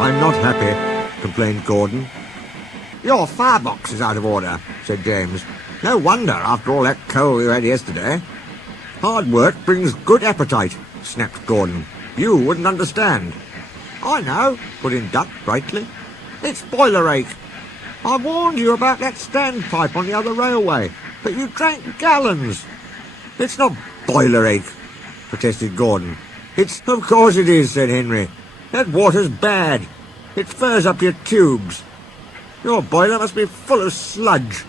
I'm not happy, complained Gordon. Your firebox is out of order, said James. No wonder, after all that coal you had yesterday. Hard work brings good appetite, snapped Gordon. You wouldn't understand. I know, put in Duck brightly. It's boiler ache. I warned you about that standpipe on the other railway, but you drank gallons. It's not boiler ache, protested Gordon. Of course it is, said Henry. That water's bad. It furs up your tubes. Your boiler must be full of sludge.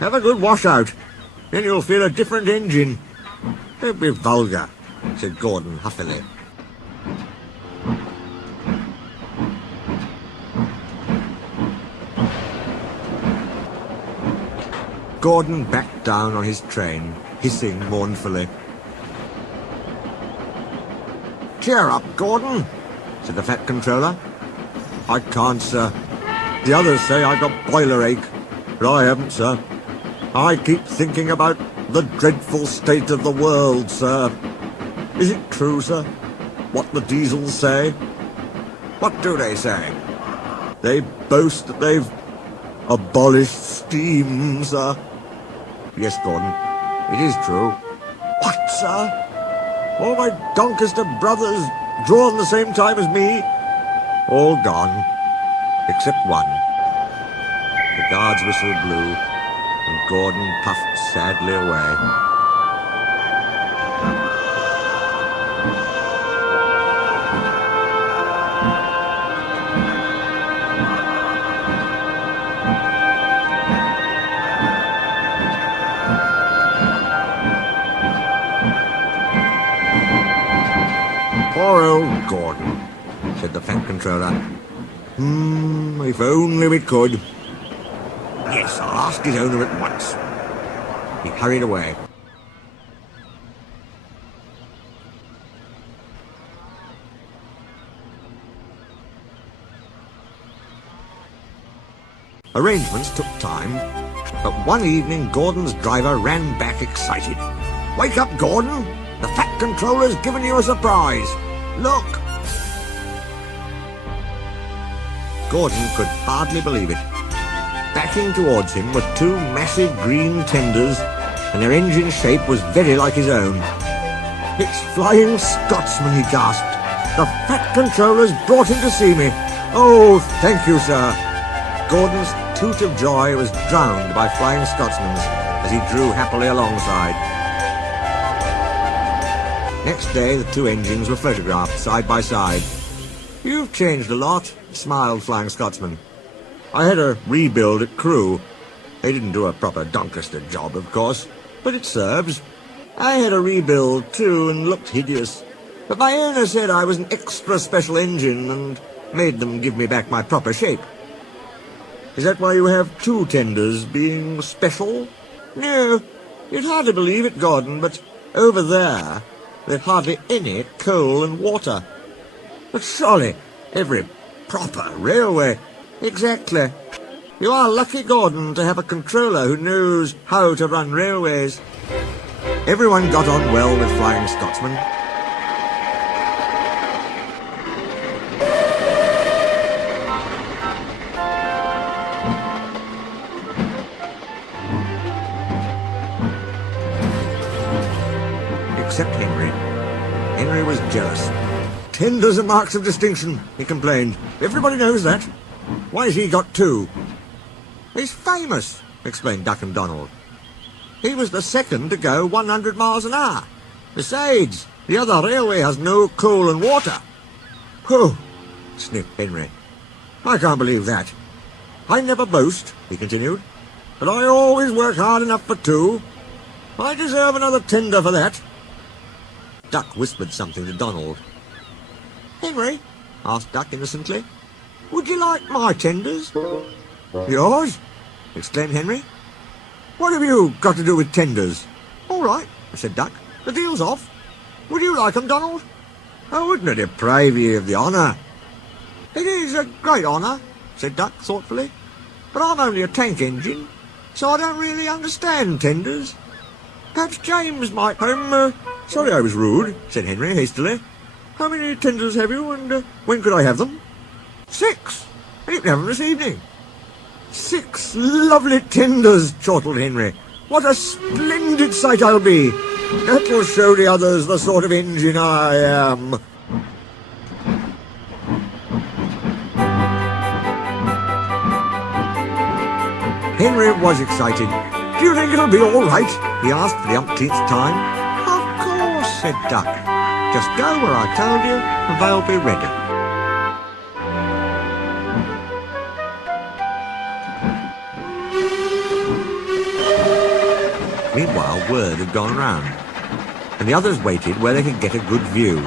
Have a good wash out. Then you'll feel a different engine. Don't be vulgar, said Gordon huffily. Gordon backed down on his train, hissing mournfully. Cheer up, Gordon, said the Fat Controller. I can't, sir. The others say I've got boiler ache, but I haven't, sir. I keep thinking about the dreadful state of the world, sir. Is it true, sir, what the diesels say? What do they say? They boast that they've abolished steam, sir. Yes, Gordon, it is true. What, sir? All my Doncaster brothers drawn the same time as me? All gone, except one. The guard's whistle blew, and Gordon puffed sadly away. Poor old Gordon, said the Fat Controller. If only we could. Yes, I'll ask his owner at once. He hurried away. Arrangements took time, but one evening Gordon's driver ran back excited. Wake up, Gordon! The Fat Controller's given you a surprise! Look! Gordon could hardly believe it. Backing towards him were two massive green tenders, and their engine shape was very like his own. It's Flying Scotsman, he gasped. The Fat Controller's brought him to see me. Oh, thank you, sir. Gordon's toot of joy was drowned by Flying Scotsman's as he drew happily alongside. Next day, the two engines were photographed side by side. You've changed a lot, smiled Flying Scotsman. I had a rebuild at Crewe. They didn't do a proper Doncaster job, of course, but it serves. I had a rebuild, too, and looked hideous. But my owner said I was an extra special engine and made them give me back my proper shape. Is that why you have two tenders, being special? No, you'd hardly believe it, Gordon, but over there, there's hardly any coal and water. But surely, every proper railway... Exactly. You are lucky, Gordon, to have a controller who knows how to run railways. Everyone got on well with Flying Scotsman. Except Henry. Henry was jealous. Tenders are marks of distinction, he complained. Everybody knows that. Why has he got two? He's famous, explained Duck and Donald. He was the second to go 100 miles an hour. Besides, the other railway has no coal and water. Whew, sniffed Henry. I can't believe that. I never boast, he continued, but I always work hard enough for two. I deserve another tender for that. Duck whispered something to Donald. Henry, asked Duck innocently, would you like my tenders? Yours? Exclaimed Henry. What have you got to do with tenders? All right, said Duck. The deal's off. Would you like 'em, Donald? I wouldn't deprive you of the honour. It is a great honour, said Duck thoughtfully. But I'm only a tank engine, so I don't really understand tenders. Perhaps James might... sorry I was rude, said Henry hastily. How many tenders have you, and when could I have them? 6! And you can have them this evening. 6 lovely tenders, chortled Henry. What a splendid sight I'll be. That will show the others the sort of engine I am. Henry was excited. Do you think it'll be all right? He asked for the umpteenth time. Of course, said Duck. Just go where I told you, and they'll be ready. Meanwhile, word had gone round, and the others waited where they could get a good view.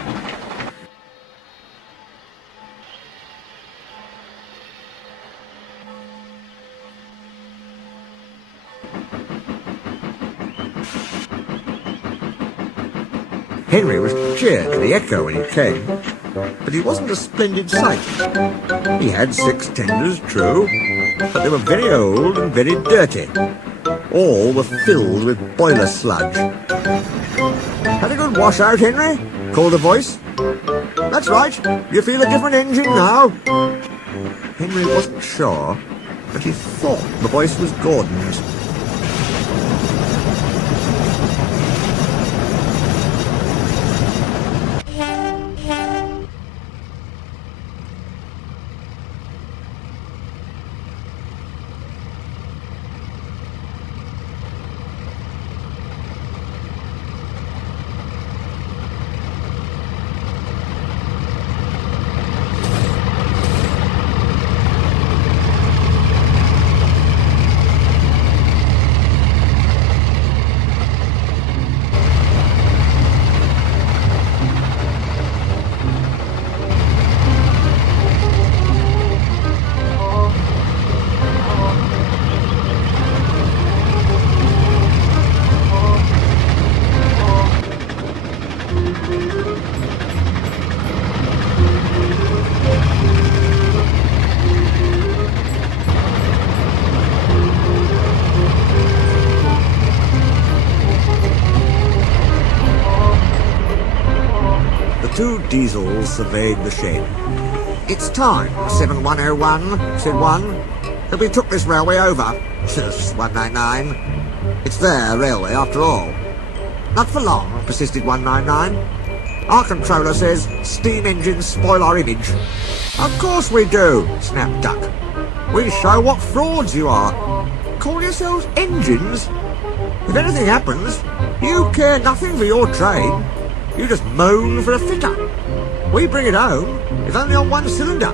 Henry was cheered to the echo when he came, but he wasn't a splendid sight. He had 6 tenders, true, but they were very old and very dirty. All were filled with boiler sludge. Had a good wash out, Henry? Called a voice. That's right, you feel a different engine now. Henry wasn't sure, but he thought the voice was Gordon's. Two diesels surveyed the shed. It's time, 7101, said one, that we took this railway over. Says 199. It's their railway after all. Not for long, persisted 199. Our controller says steam engines spoil our image. Of course we do, snapped Duck. We show what frauds you are. Call yourselves engines? If anything happens, you care nothing for your train. You just moan for a fitter. We bring it home, if only on one cylinder.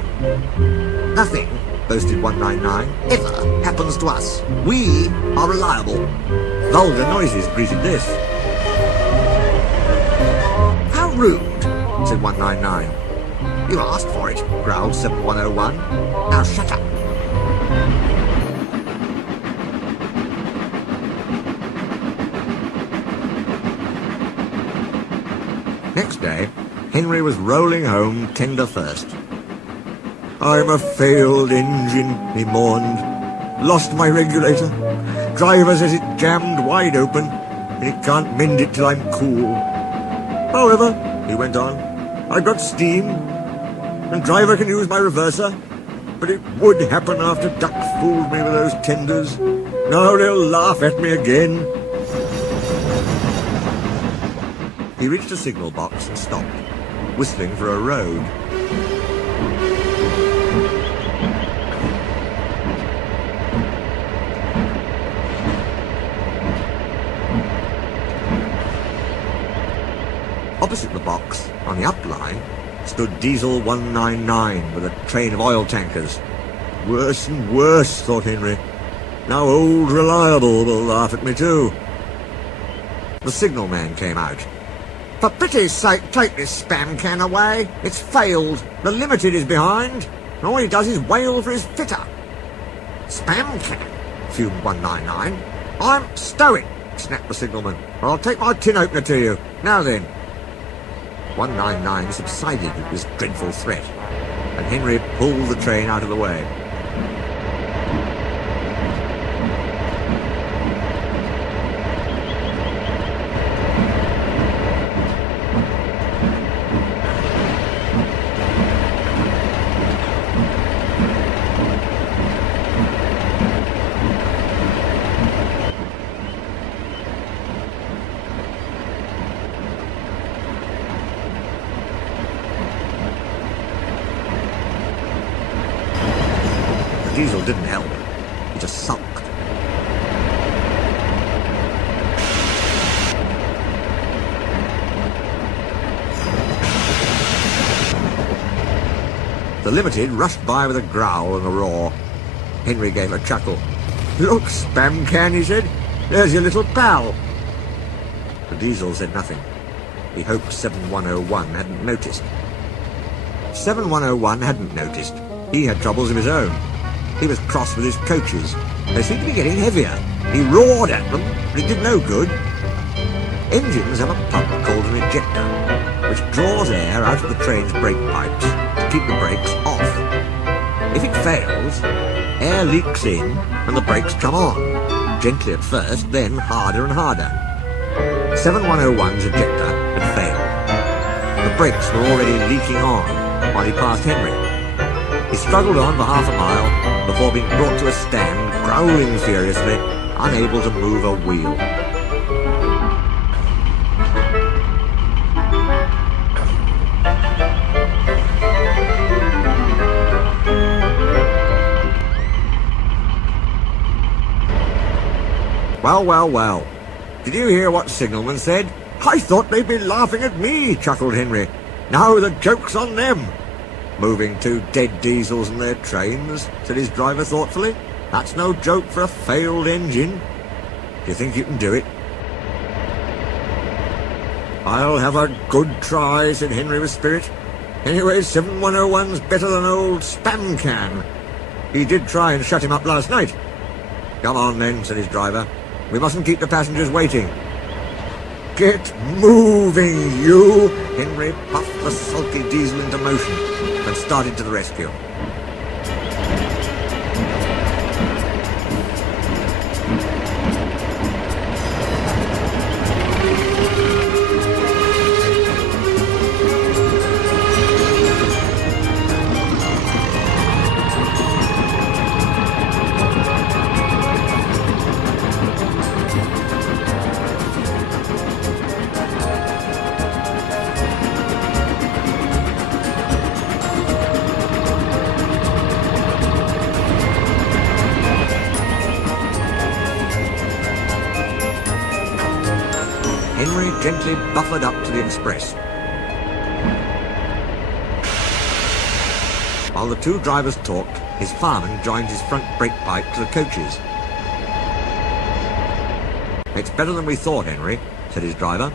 Nothing, boasted 199, ever happens to us. We are reliable. Vulgar noises greeted this. How rude, said 199. You asked for it, growled 7101. Now shut up. Next day, Henry was rolling home tender first. I'm a failed engine, he mourned. Lost my regulator. Driver says it jammed wide open, and he can't mend it till I'm cool. However, he went on, I've got steam, and driver can use my reverser, but it would happen after Duck fooled me with those tenders. Now they'll laugh at me again. He reached a signal box and stopped, whistling for a road. Opposite the box, on the up line, stood Diesel 199 with a train of oil tankers. Worse and worse, thought Henry. Now old Reliable will laugh at me too. The signalman came out. For pity's sake, take this spam can away. It's failed. The Limited is behind. And all he does is wail for his fitter. Spam can, fumed 199. I'm stowing, snapped the signalman. Or I'll take my tin opener to you. Now then. 199 subsided at this dreadful threat, and Henry pulled the train out of the way. The diesel didn't help. He just sulked. The Limited rushed by with a growl and a roar. Henry gave a chuckle. "Look, spam can," he said. "There's your little pal." The diesel said nothing. He hoped 7101 hadn't noticed. 7101 hadn't noticed. He had troubles of his own. He was cross with his coaches. They seemed to be getting heavier. He roared at them, but it did no good. Engines have a pump called an ejector, which draws air out of the train's brake pipes to keep the brakes off. If it fails, air leaks in and the brakes come on, gently at first, then harder and harder. 7101's ejector had failed. The brakes were already leaking on while he passed Henry. He struggled on for half a mile before being brought to a stand, growling furiously, unable to move a wheel. "Well, well, well. Did you hear what Signalman said? I thought they'd be laughing at me," chuckled Henry. "Now the joke's on them." "Moving two dead diesels and their trains," said his driver thoughtfully. "That's no joke for a failed engine. Do you think you can do it?" "I'll have a good try," said Henry with spirit. "Anyway, 7101's better than old Spam Can. He did try and shut him up last night." "Come on then," said his driver. "We mustn't keep the passengers waiting." "Get moving, you!" Henry puffed the sulky diesel into motion and started to the rescue. Henry gently buffered up to the express. While the two drivers talked, his fireman joined his front brake pipe to the coaches. "It's better than we thought, Henry," said his driver.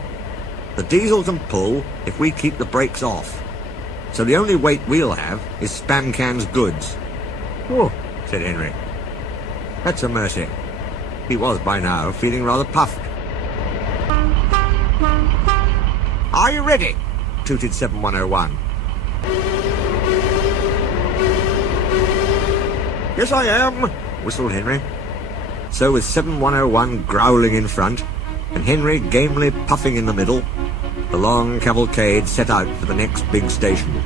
"The diesel can pull if we keep the brakes off. So the only weight we'll have is Spam Can's goods." "Oh," said Henry. "That's a mercy." He was, by now, feeling rather puffed. "Are you ready?" tooted 7101. "Yes, I am," whistled Henry. So with 7101 growling in front, and Henry gamely puffing in the middle, the long cavalcade set out for the next big station.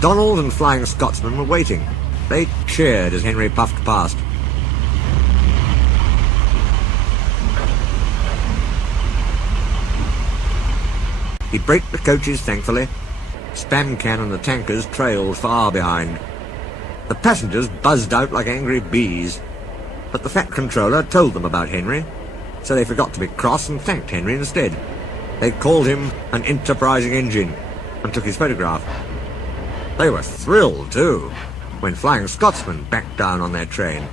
Donald and Flying Scotsman were waiting. They cheered as Henry puffed past. He braked the coaches thankfully. Spam can and the tankers trailed far behind. The passengers buzzed out like angry bees. But the Fat Controller told them about Henry, so they forgot to be cross and thanked Henry instead. They called him an enterprising engine and took his photograph. They were thrilled, too, when Flying Scotsman backed down on their train.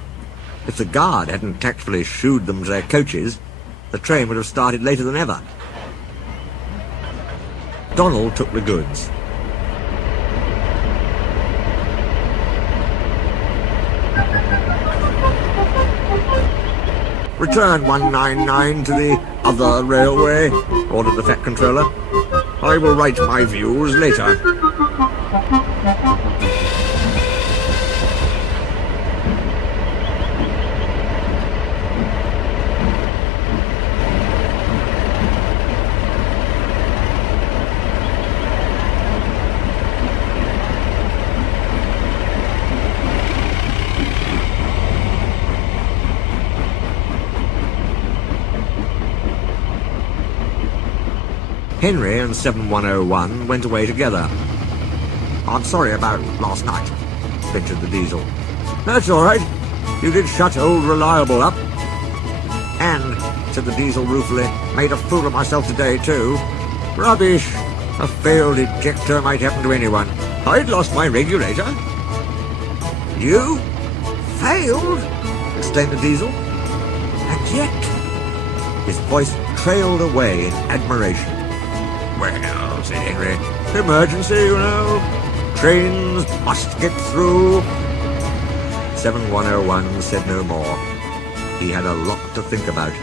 If the guard hadn't tactfully shooed them to their coaches, the train would have started later than ever. Donald took the goods. Return 199 to the other railway, ordered the Fat Controller. I will write my views later. Henry and 7101 went away together. I'm sorry about last night, ventured the Diesel. That's all right. You did shut old Reliable up. And, said the Diesel ruefully, made a fool of myself today, too. Rubbish. A failed ejector might happen to anyone. I'd lost my regulator. You? Failed? Exclaimed the Diesel. And yet... His voice trailed away in admiration. Well, said Henry, emergency, you know. Trains must get through. 7101 said no more. He had a lot to think about.